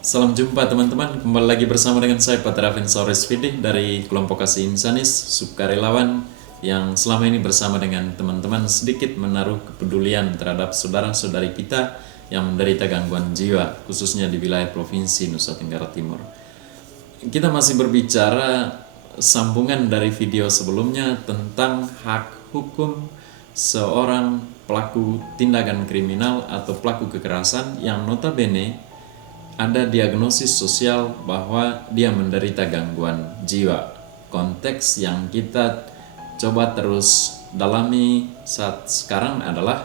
Salam jumpa teman-teman, kembali lagi bersama dengan saya Patra Vensoris Fidih dari kelompok kasih insanis sukarelawan yang selama ini bersama dengan teman-teman sedikit menaruh kepedulian terhadap saudara-saudari kita yang menderita gangguan jiwa, khususnya di wilayah Provinsi Nusa Tenggara Timur. Kita masih berbicara sambungan dari video sebelumnya tentang hak hukum seorang pelaku tindakan kriminal atau pelaku kekerasan yang notabene ada diagnosis sosial bahwa dia menderita gangguan jiwa. Konteks yang kita coba terus dalami saat sekarang adalah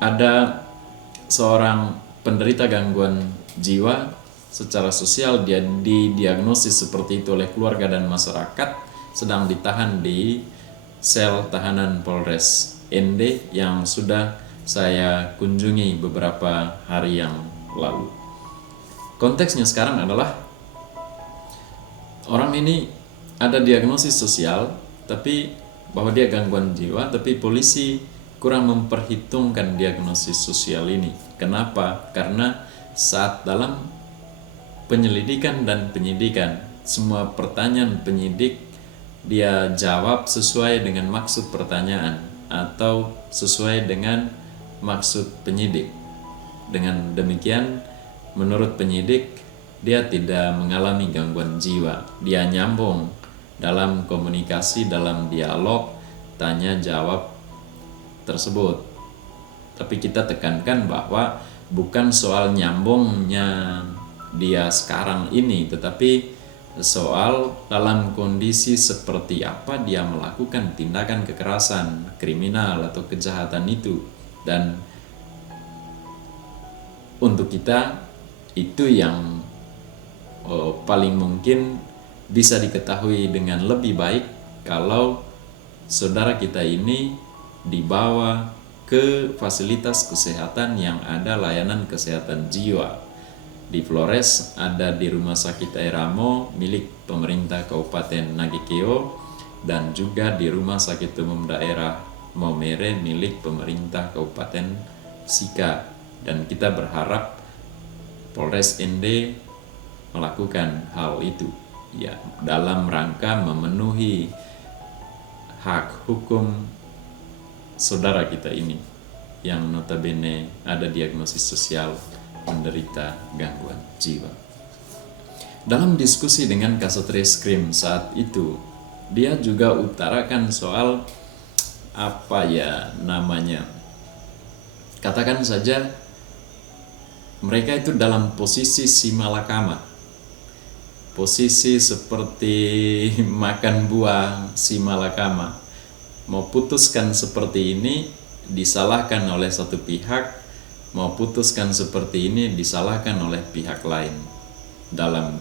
ada seorang penderita gangguan jiwa secara sosial, dia didiagnosis seperti itu oleh keluarga dan masyarakat, sedang ditahan di sel tahanan Polres ND yang sudah saya kunjungi beberapa hari yang lalu. Konteksnya sekarang adalah orang ini ada diagnosis sosial tapi bahwa dia gangguan jiwa, tapi polisi kurang memperhitungkan diagnosis sosial ini. Kenapa? Karena saat dalam penyelidikan dan penyidikan, semua pertanyaan penyidik dia jawab sesuai dengan maksud pertanyaan atau sesuai dengan maksud penyidik. Dengan demikian, menurut penyidik, dia tidak mengalami gangguan jiwa. Dia nyambung dalam komunikasi, dalam dialog, tanya jawab tersebut. Tapi kita tekankan bahwa bukan soal nyambungnya dia sekarang ini, tetapi soal dalam kondisi seperti apa dia melakukan tindakan kekerasan, kriminal atau kejahatan itu. Dan untuk kita itu yang paling mungkin bisa diketahui dengan lebih baik kalau saudara kita ini dibawa ke fasilitas kesehatan yang ada layanan kesehatan jiwa. Di Flores ada di Rumah Sakit Airamo milik pemerintah Kabupaten Nagekeo dan juga di Rumah Sakit Umum Daerah Maumere milik pemerintah Kabupaten Sika. Dan kita berharap Polres ND melakukan hal itu ya dalam rangka memenuhi hak hukum saudara kita ini yang notabene ada diagnosis sosial menderita gangguan jiwa. Dalam diskusi dengan Kasat Reskrim saat itu, dia juga utarakan soal katakan saja mereka itu dalam posisi simalakama, posisi seperti makan buah simalakama. Mau putuskan seperti ini disalahkan oleh satu pihak, mau putuskan seperti ini disalahkan oleh pihak lain. Dalam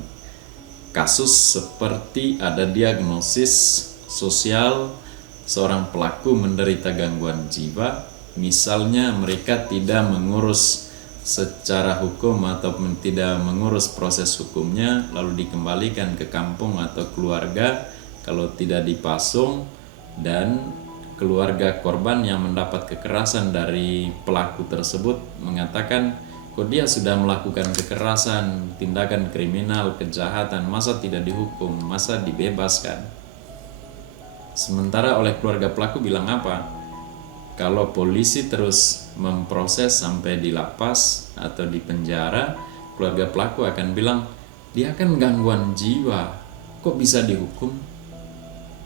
kasus seperti ada diagnosis sosial seorang pelaku menderita gangguan jiwa, misalnya mereka tidak mengurus secara hukum atau tidak mengurus proses hukumnya lalu dikembalikan ke kampung atau keluarga kalau tidak dipasung, dan keluarga korban yang mendapat kekerasan dari pelaku tersebut mengatakan kok dia sudah melakukan kekerasan, tindakan kriminal, kejahatan, masa tidak dihukum, masa dibebaskan. Sementara oleh keluarga pelaku bilang apa? Kalau polisi terus memproses sampai di lapas atau di penjara, keluarga pelaku akan bilang, dia kan gangguan jiwa, kok bisa dihukum?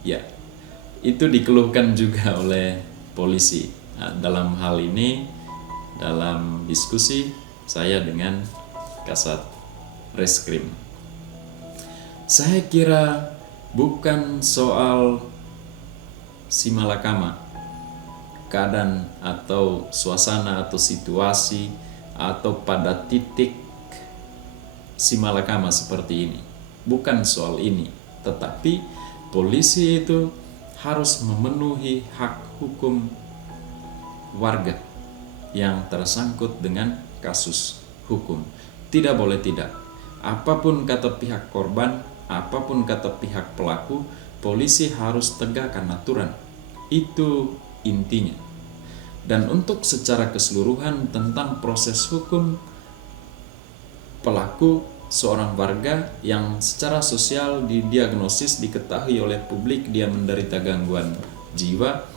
Ya, itu dikeluhkan juga oleh polisi. Nah, dalam hal ini, dalam diskusi saya dengan Kasat Reskrim, saya kira bukan soal simalakama, keadaan atau suasana atau situasi atau pada titik simalakama seperti ini. Bukan soal ini, tetapi polisi itu harus memenuhi hak hukum warga yang tersangkut dengan kasus hukum. Tidak boleh tidak. Apapun kata pihak korban, apapun kata pihak pelaku, polisi harus tegakkan aturan. Itu intinya. Dan untuk secara keseluruhan tentang proses hukum, pelaku seorang warga yang secara sosial didiagnosis, diketahui oleh publik dia menderita gangguan jiwa,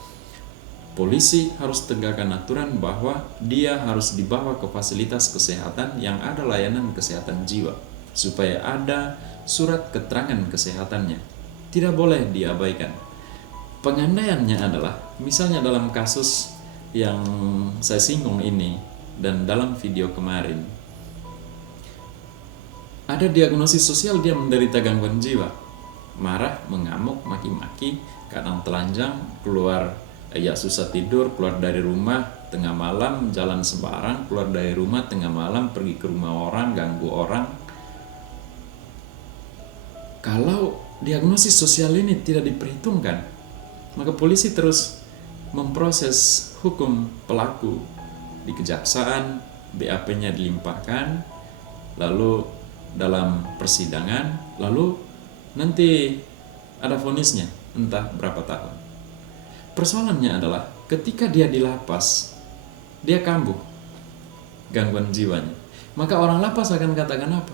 polisi harus tegakkan aturan bahwa dia harus dibawa ke fasilitas kesehatan yang ada layanan kesehatan jiwa, supaya ada surat keterangan kesehatannya. Tidak boleh diabaikan. Pengandaiannya adalah, misalnya dalam kasus yang saya singgung ini dan dalam video kemarin, ada diagnosis sosial dia menderita gangguan jiwa, marah, mengamuk, maki-maki, kadang telanjang, keluar susah tidur, keluar dari rumah tengah malam, jalan sembarang, keluar dari rumah tengah malam, pergi ke rumah orang, ganggu orang. Kalau diagnosis sosial ini tidak diperhitungkan, maka polisi terus memproses hukum pelaku di kejaksaan, BAP-nya dilimpahkan, lalu dalam persidangan, lalu nanti ada vonisnya entah berapa tahun. Persoalannya adalah ketika dia di lapas, dia kambuh gangguan jiwanya, maka orang lapas akan katakan apa?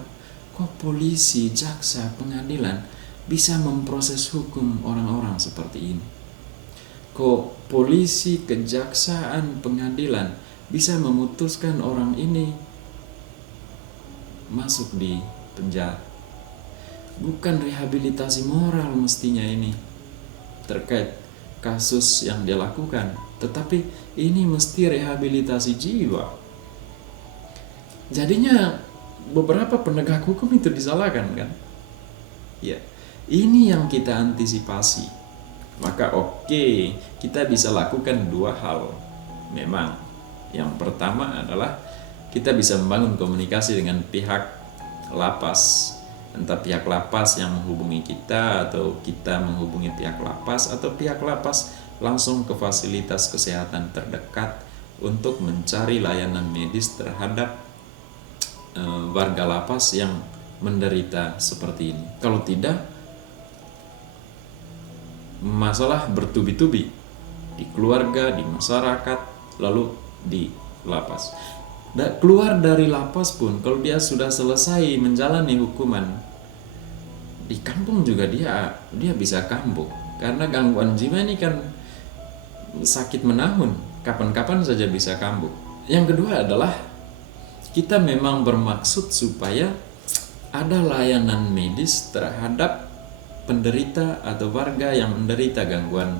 Kok polisi, jaksa, pengadilan bisa memproses hukum orang-orang seperti ini? Kok polisi, kejaksaan, pengadilan bisa memutuskan orang ini masuk di penjara? Bukan rehabilitasi moral mestinya ini terkait kasus yang dia lakukan, tetapi ini mesti rehabilitasi jiwa. Jadinya beberapa penegak hukum itu disalahkan kan? Ya, ini yang kita antisipasi. Maka kita bisa lakukan dua hal. Memang yang pertama adalah kita bisa membangun komunikasi dengan pihak lapas, entah pihak lapas yang menghubungi kita atau kita menghubungi pihak lapas, atau pihak lapas langsung ke fasilitas kesehatan terdekat untuk mencari layanan medis terhadap warga lapas yang menderita seperti ini. Kalau tidak, masalah bertubi-tubi di keluarga, di masyarakat, lalu di lapas. Keluar dari lapas pun, kalau dia sudah selesai menjalani hukuman di kampung juga dia bisa kambuh, karena gangguan jiwa ini kan sakit menahun, kapan-kapan saja bisa kambuh. Yang kedua adalah kita memang bermaksud supaya ada layanan medis terhadap penderita atau warga yang menderita gangguan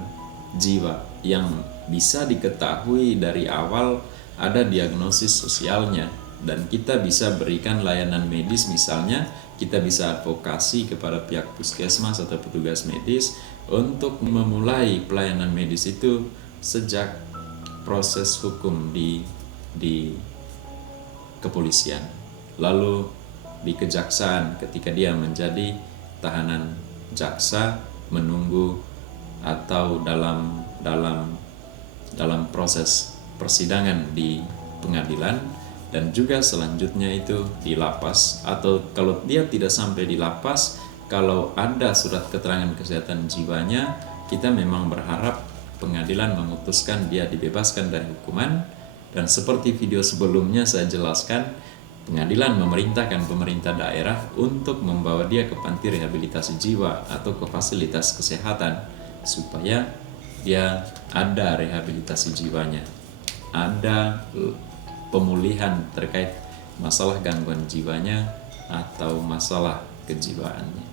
jiwa, yang bisa diketahui dari awal, ada diagnosis sosialnya, dan kita bisa berikan layanan medis. Misalnya kita bisa advokasi kepada pihak puskesmas atau petugas medis untuk memulai pelayanan medis itu sejak proses hukum di kepolisian, lalu di kejaksaan ketika dia menjadi tahanan jaksa, menunggu atau dalam proses persidangan di pengadilan, dan juga selanjutnya itu di lapas. Atau kalau dia tidak sampai di lapas, kalau ada surat keterangan kesehatan jiwanya, kita memang berharap pengadilan memutuskan dia dibebaskan dari hukuman. Dan seperti video sebelumnya saya jelaskan, pengadilan memerintahkan pemerintah daerah untuk membawa dia ke panti rehabilitasi jiwa atau ke fasilitas kesehatan, supaya dia ada rehabilitasi jiwanya, ada pemulihan terkait masalah gangguan jiwanya atau masalah kejiwaannya.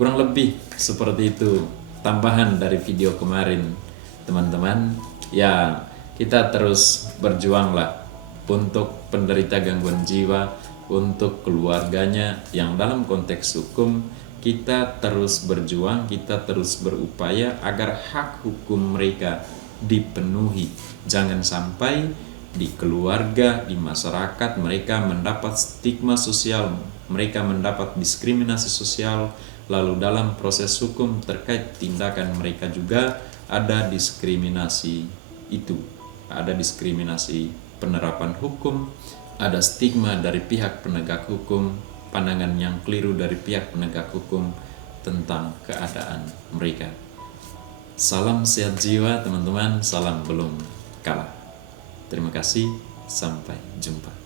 Kurang lebih seperti itu tambahan dari video kemarin, teman-teman. Ya, kita terus berjuanglah untuk penderita gangguan jiwa, untuk keluarganya yang dalam konteks hukum. Kita terus berjuang, kita terus berupaya agar hak hukum mereka dipenuhi. Jangan sampai di keluarga, di masyarakat mereka mendapat stigma sosial, mereka mendapat diskriminasi sosial, lalu dalam proses hukum terkait tindakan mereka juga ada diskriminasi itu, ada diskriminasi penerapan hukum, ada stigma dari pihak penegak hukum, pandangan yang keliru dari pihak penegak hukum tentang keadaan mereka. Salam sehat jiwa teman-teman, salam belum kalah. Terima kasih, sampai jumpa.